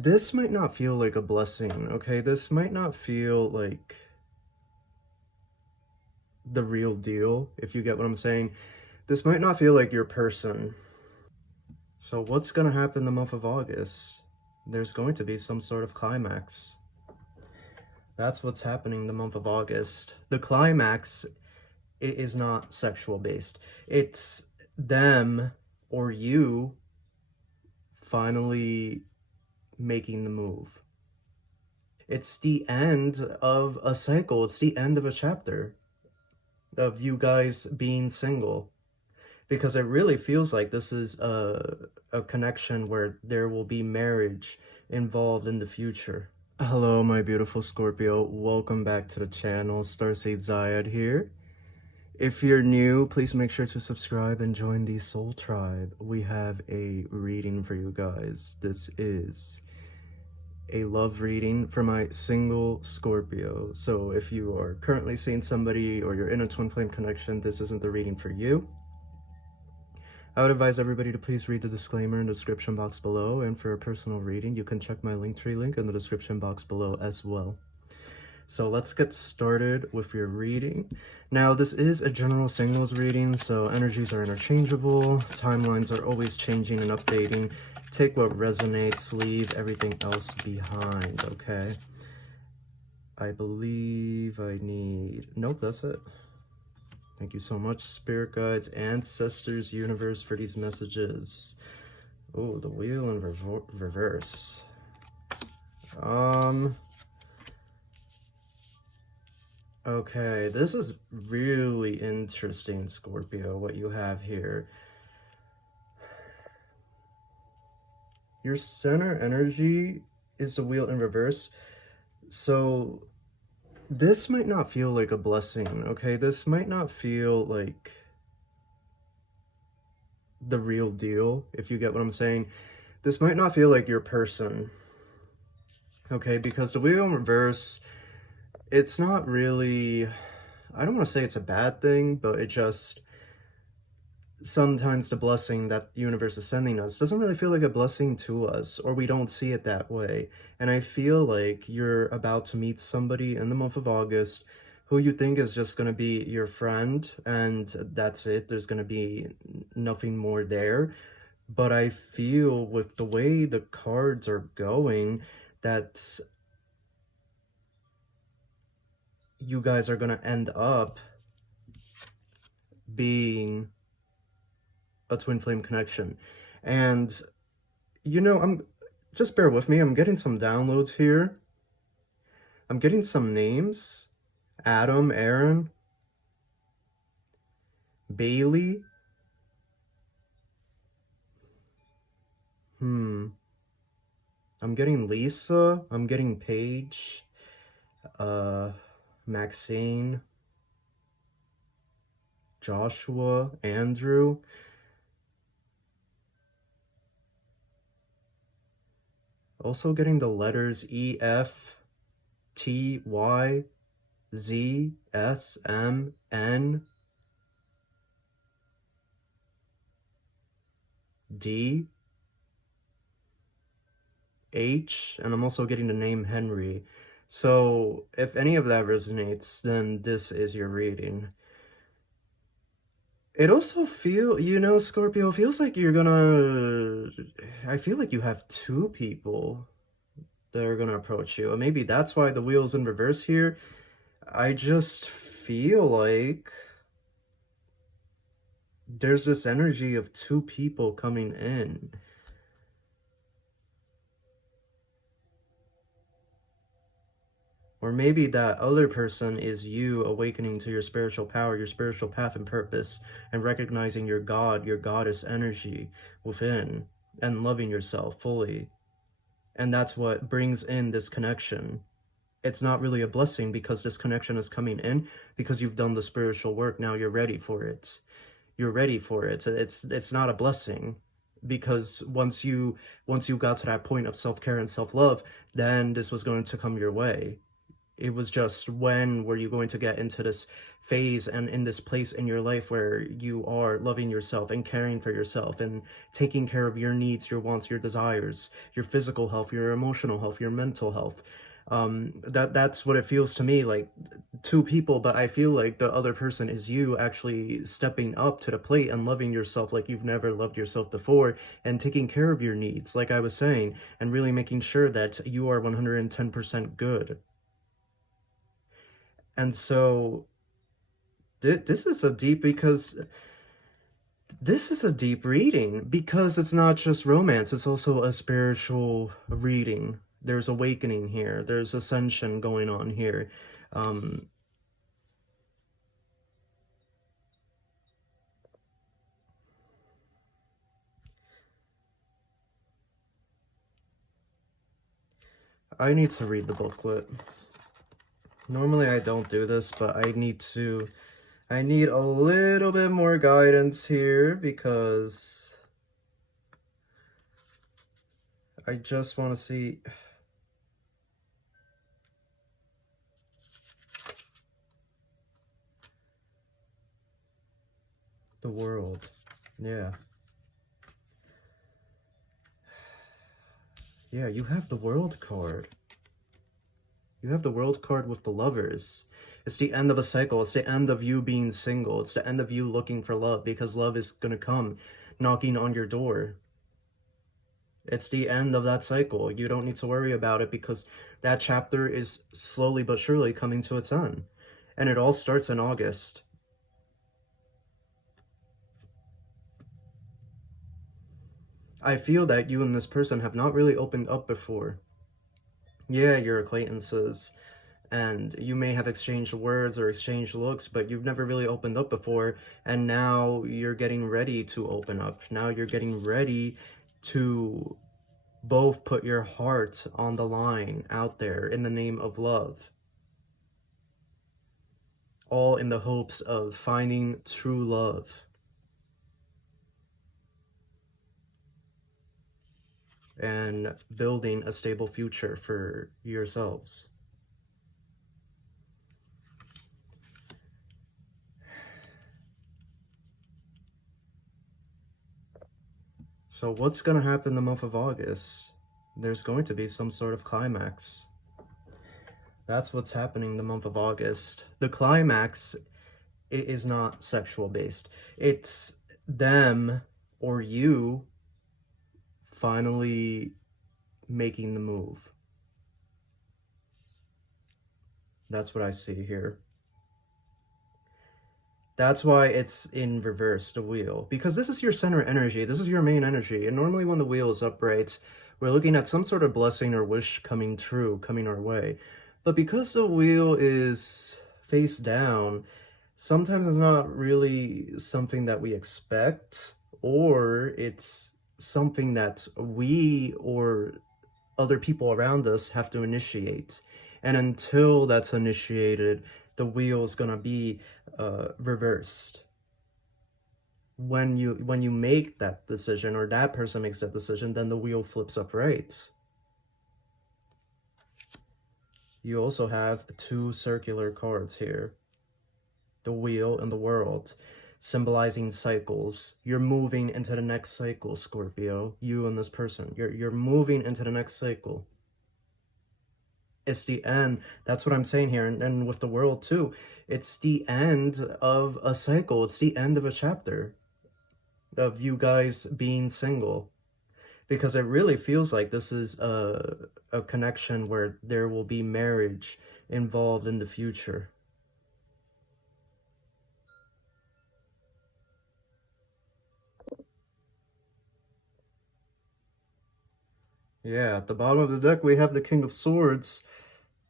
This might not feel like a blessing, okay? This might not feel like the real deal, if you get what I'm saying. This might not feel like your person. So what's gonna happen the month of August? There's going to be some sort of climax. That's what's happening the month of August. The climax is not sexual based. It's them or you finally making the move. It's the end of a cycle. It's the end of a chapter of you guys being single. Because it really feels like this is a connection where there will be marriage involved in the future. Hello, my beautiful Scorpio. Welcome back to the channel. Starseed Zayad here. If you're new, please make sure to subscribe and join the Soul Tribe. We have a reading for you guys. This is a love reading for my single Scorpio. So if you are currently seeing somebody or you're in a twin flame connection, this isn't the reading for you. I would advise everybody to please read the disclaimer in the description box below, and for a personal reading, you can check my Linktree link in the description box below as well. So let's get started with your reading. Now, this is a general singles reading, so energies are interchangeable, timelines are always changing and updating. Take what resonates, leave everything else behind, okay? I believe I need... Nope, that's it. Thank you so much, spirit guides, ancestors, universe, for these messages. Oh, the wheel in reverse. Okay, this is really interesting, Scorpio, what you have here. Your center energy is the wheel in reverse. So this might not feel like a blessing, okay? This might not feel like the real deal, if you get what I'm saying. This might not feel like your person, okay? Because the wheel in reverse, it's not really, I don't want to say it's a bad thing, but it just, sometimes the blessing that the universe is sending us doesn't really feel like a blessing to us, or we don't see it that way. And I feel like you're about to meet somebody in the month of August who you think is just going to be your friend, and that's it. There's going to be nothing more there. But I feel with the way the cards are going that you guys are going to end up being a twin flame connection. And you know, just bear with me, I'm getting some downloads here. I'm getting some names: Adam, Aaron, Bailey. I'm getting Lisa, I'm getting Paige, Maxine, Joshua, Andrew. Also getting the letters E, F, T, Y, Z, S, M, N, D, H, and I'm also getting the name Henry. So if any of that resonates, then this is your reading. It also Scorpio, feels like you're gonna, I feel like you have two people that are gonna approach you. And maybe that's why the wheel's in reverse here. I just feel like there's this energy of two people coming in. Or maybe that other person is you awakening to your spiritual power, your spiritual path and purpose, and recognizing your God, your goddess energy within, and loving yourself fully. And that's what brings in this connection. It's not really a blessing because this connection is coming in because you've done the spiritual work. Now you're ready for it. You're ready for it. It's not a blessing, because once you got to that point of self-care and self-love, then this was going to come your way. It was just, when were you going to get into this phase and in this place in your life where you are loving yourself and caring for yourself and taking care of your needs, your wants, your desires, your physical health, your emotional health, your mental health. That's what it feels to me like. Two people, but I feel like the other person is you actually stepping up to the plate and loving yourself like you've never loved yourself before, and taking care of your needs, like I was saying, and really making sure that you are 110% good. And so this is a deep, because this is a deep reading, because it's not just romance, it's also a spiritual reading. There's awakening here, there's ascension going on here. I need to read the booklet. Normally I don't do this, but I need a little bit more guidance here, because I just want to see. The world. Yeah. Yeah, you have the world card. You have the world card with the lovers. It's the end of a cycle. It's the end of you being single. It's the end of you looking for love, because love is going to come knocking on your door. It's the end of that cycle. You don't need to worry about it, because that chapter is slowly but surely coming to its end. And it all starts in August. I feel that you and this person have not really opened up before. Yeah, you're acquaintances, and you may have exchanged words or exchanged looks, but you've never really opened up before, and now you're getting ready to open up. Now you're getting ready to both put your heart on the line out there in the name of love. All in the hopes of finding true love. And building a stable future for yourselves. So what's going to happen the month of August? There's going to be some sort of climax. That's what's happening the month of August. The climax is not sexual based. It's them or you finally making the move. That's what I see here. That's why it's in reverse, the wheel. Because this is your center energy. This is your main energy. And normally when the wheel is upright, we're looking at some sort of blessing or wish coming true, coming our way. But because the wheel is face down, sometimes it's not really something that we expect, or it's something that we or other people around us have to initiate. And until that's initiated, the wheel is gonna be reversed. When you make that decision, or that person makes that decision, then the wheel flips upright. You also have two circular cards here, the wheel and the world, symbolizing cycles. You're moving into the next cycle, Scorpio. You and this person, you're moving into the next cycle. It's the end. That's what I'm saying here. And with the world too, it's the end of a cycle. It's the end of a chapter of you guys being single, because it really feels like this is a connection where there will be marriage involved in the future. Yeah, at the bottom of the deck, we have the King of Swords.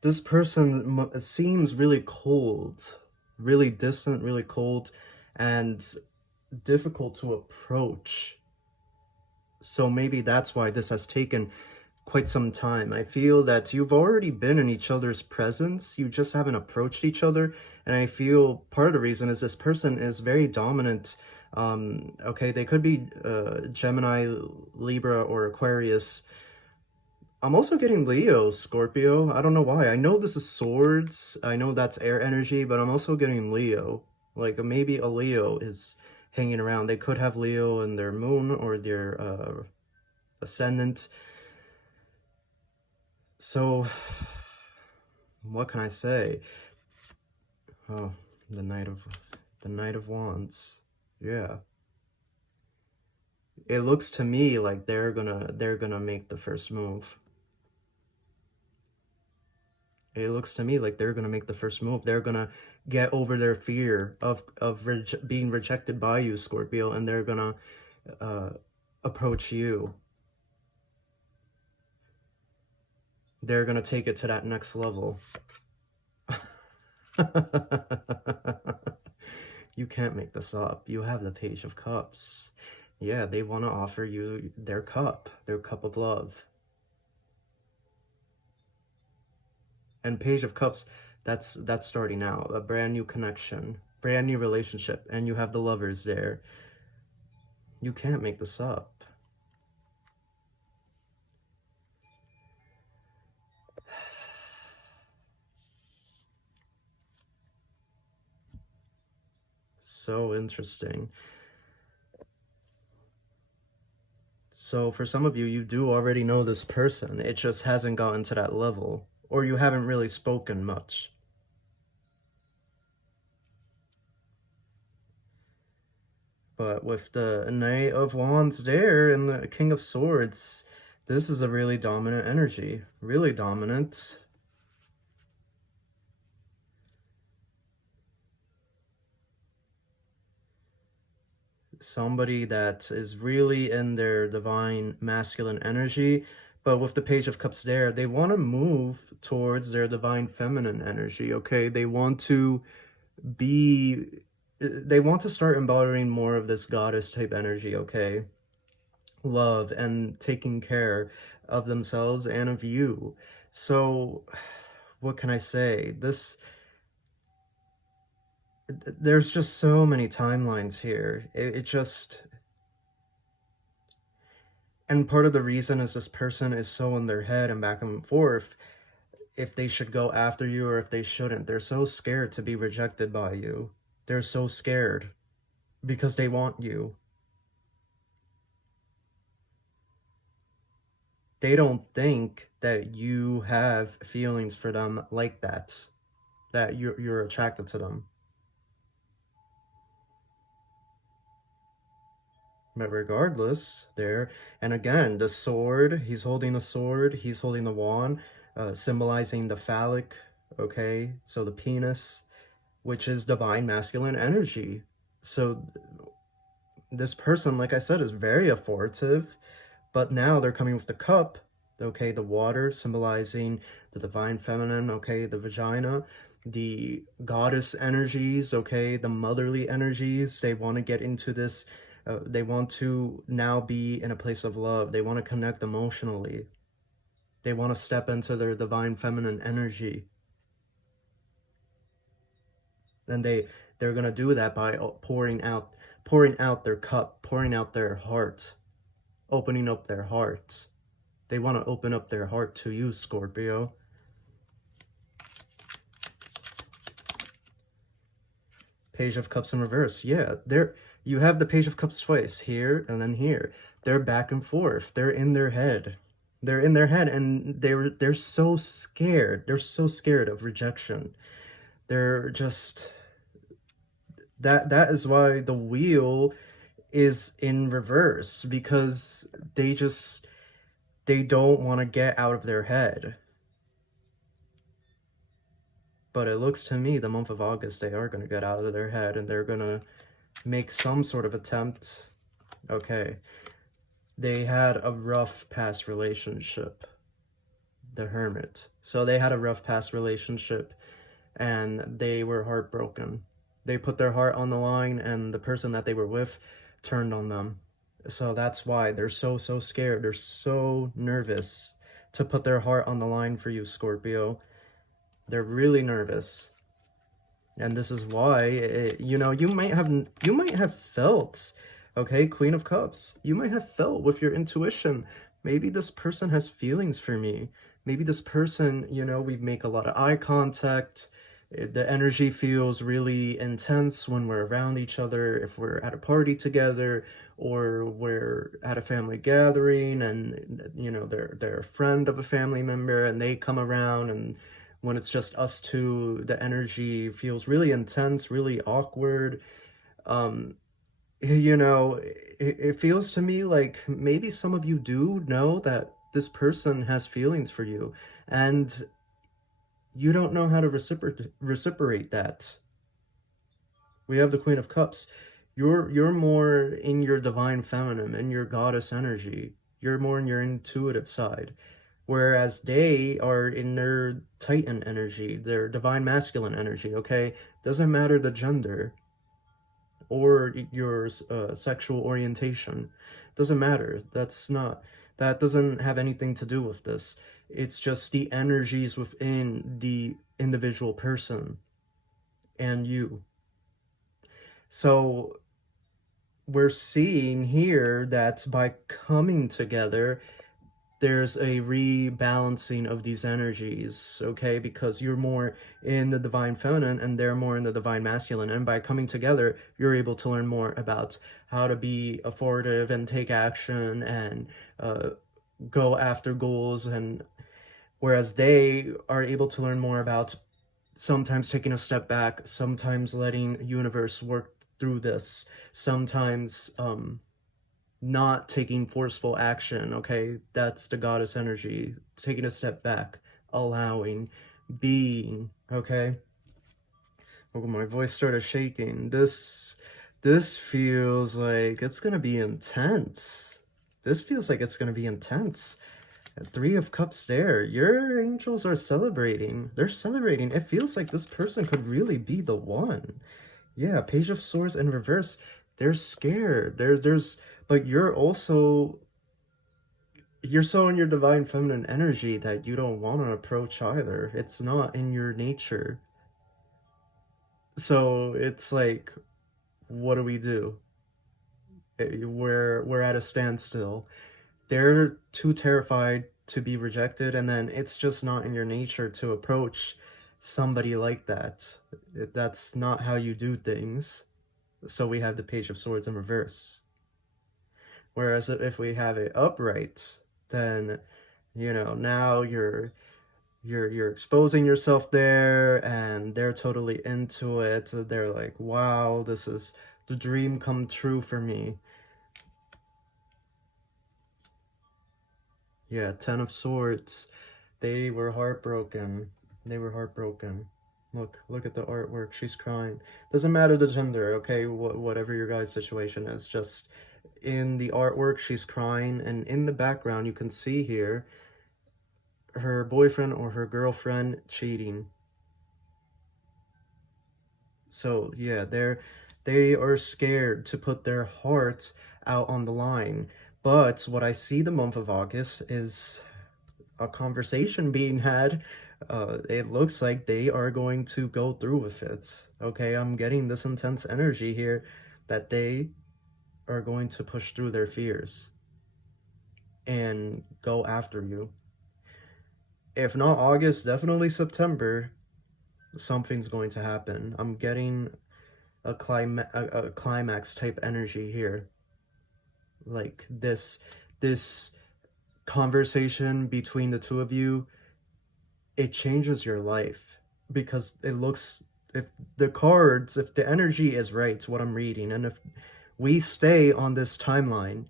This person seems really cold, really distant, really cold, and difficult to approach. So maybe that's why this has taken quite some time. I feel that you've already been in each other's presence, you just haven't approached each other. And I feel part of the reason is this person is very dominant. Okay, they could be Gemini, Libra, or Aquarius, I'm also getting Leo, Scorpio. I don't know why. I know this is swords. I know that's air energy, but I'm also getting Leo. Like maybe a Leo is hanging around. They could have Leo in their moon or their ascendant. So, what can I say? Oh, the Knight of Wands. Yeah. It looks to me like they're gonna make the first move. It looks to me like they're gonna make the first move. They're gonna get over their fear of being rejected by you, Scorpio, and they're gonna uh, approach you. They're gonna take it to that next level. You can't make this up. You have the Page of Cups. Yeah, they want to offer you their cup of love. And Page of Cups, that's starting out, a brand new connection, brand new relationship, and you have the Lovers there. You can't make this up. So interesting. So for some of you, you do already know this person. It just hasn't gotten to that level, or you haven't really spoken much. But with the Knight of Wands there and the King of Swords, this is a really dominant energy. Really dominant. Somebody that is really in their divine masculine energy. But with the Page of Cups there, they want to move towards their divine feminine energy, okay? They want to start embodying more of this goddess type energy, okay? Love and taking care of themselves and of you. So what can I say? There's just so many timelines here. It just, and part of the reason is this person is so in their head and back and forth if they should go after you or if they shouldn't. They're so scared to be rejected by you. They're so scared because they want you. They don't think that you have feelings for them like that you're attracted to them. But regardless, there, and again, the sword, he's holding a sword, he's holding the wand, symbolizing the phallic, okay? So the penis, which is divine masculine energy. So this person, like I said, is very authoritative, but now they're coming with the cup, okay? The water symbolizing the divine feminine, okay? The vagina, the goddess energies, okay? The motherly energies. They want to get into this. They want to now be in a place of love. They want to connect emotionally. They want to step into their divine feminine energy. And they're going to do that by pouring out their cup, pouring out their heart, opening up their heart. They want to open up their heart to you, Scorpio. Page of Cups in reverse. Yeah, you have the Page of Cups twice, here and then here. They're back and forth. They're in their head. They're in their head, and they're so scared. They're so scared of rejection. They're just that is why the wheel is in reverse, because they don't want to get out of their head. But it looks to me the month of August they are going to get out of their head and they're going to make some sort of attempt. Okay. They had a rough past relationship. The Hermit. So they had a rough past relationship and they were heartbroken. They put their heart on the line and the person that they were with turned on them. So that's why they're so scared. They're so nervous to put their heart on the line for you, Scorpio. They're really nervous. And this is why, you might have felt, okay, Queen of Cups. You might have felt with your intuition. maybe this person has feelings for me. Maybe this person, you know, we make a lot of eye contact. The energy feels really intense when we're around each other, if we're at a party together or we're at a family gathering and, you know, they're a friend of a family member and they come around, and when it's just us two, the energy feels really intense, really awkward. You know, it feels to me like maybe some of you do know that this person has feelings for you, and you don't know how to reciprocate that. We have the Queen of Cups. You're more in your divine feminine, in your goddess energy. You're more in your intuitive side. Whereas they are in their Titan energy, their divine masculine energy, okay? Doesn't matter the gender or your sexual orientation. Doesn't matter. That doesn't have anything to do with this. It's just the energies within the individual person and you. So we're seeing here that by coming together, there's a rebalancing of these energies, okay? Because you're more in the divine feminine and they're more in the divine masculine. And by coming together, you're able to learn more about how to be authoritative and take action and go after goals. And whereas they are able to learn more about sometimes taking a step back, sometimes letting universe work through this, sometimes not taking forceful action, okay? That's the goddess energy. Taking a step back, allowing, being, okay? Oh, my voice started shaking. This feels like it's gonna be intense. This feels like it's gonna be intense. Three of Cups there. Your angels are celebrating. They're celebrating. It feels like this person could really be the one. Yeah, Page of Swords in reverse. They're scared. But you're so in your divine feminine energy that you don't want to approach either. It's not in your nature. So it's like, what do we do? We're at a standstill. They're too terrified to be rejected, and then it's just not in your nature to approach somebody like that. That's not how you do things. So we have the Page of Swords in reverse. Whereas if we have it upright, then, you know, now you're exposing yourself there, and they're totally into it. They're like, wow, this is the dream come true for me. Yeah, Ten of Swords. They were heartbroken. They were heartbroken. Look at the artwork. She's crying. Doesn't matter the gender, okay? Whatever your guys' situation is. Just in the artwork, she's crying. And in the background, you can see here her boyfriend or her girlfriend cheating. So, yeah, they are scared to put their heart out on the line. But what I see the month of August is a conversation being had. It looks like they are going to go through with it. Okay, I'm getting this intense energy here that they are going to push through their fears and go after you. If not August, definitely September, something's going to happen. I'm getting a climax type energy here. Like this conversation between the two of you, it changes your life, because it looks, if the energy is right, what I'm reading, and if we stay on this timeline,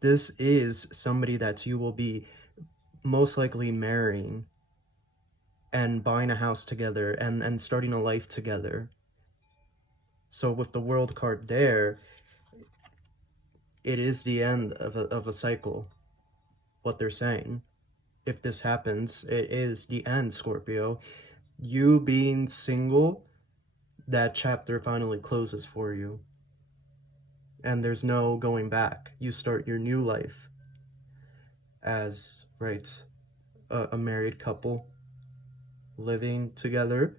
this is somebody that you will be most likely marrying and buying a house together and starting a life together. So with the World card there, it is the end of a cycle, what they're saying. If this happens, it is the end, Scorpio. You being single, that chapter finally closes for you. And there's no going back. You start your new life as, right, a married couple living together.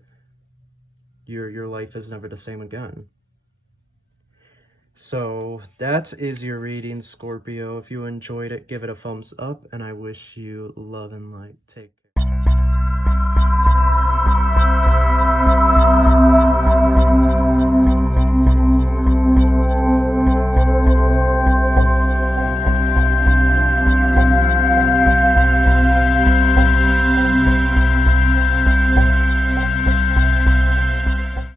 Your life is never the same again. So that is your reading, Scorpio. If you enjoyed it, give it a thumbs up, and I wish you love and light. Take care.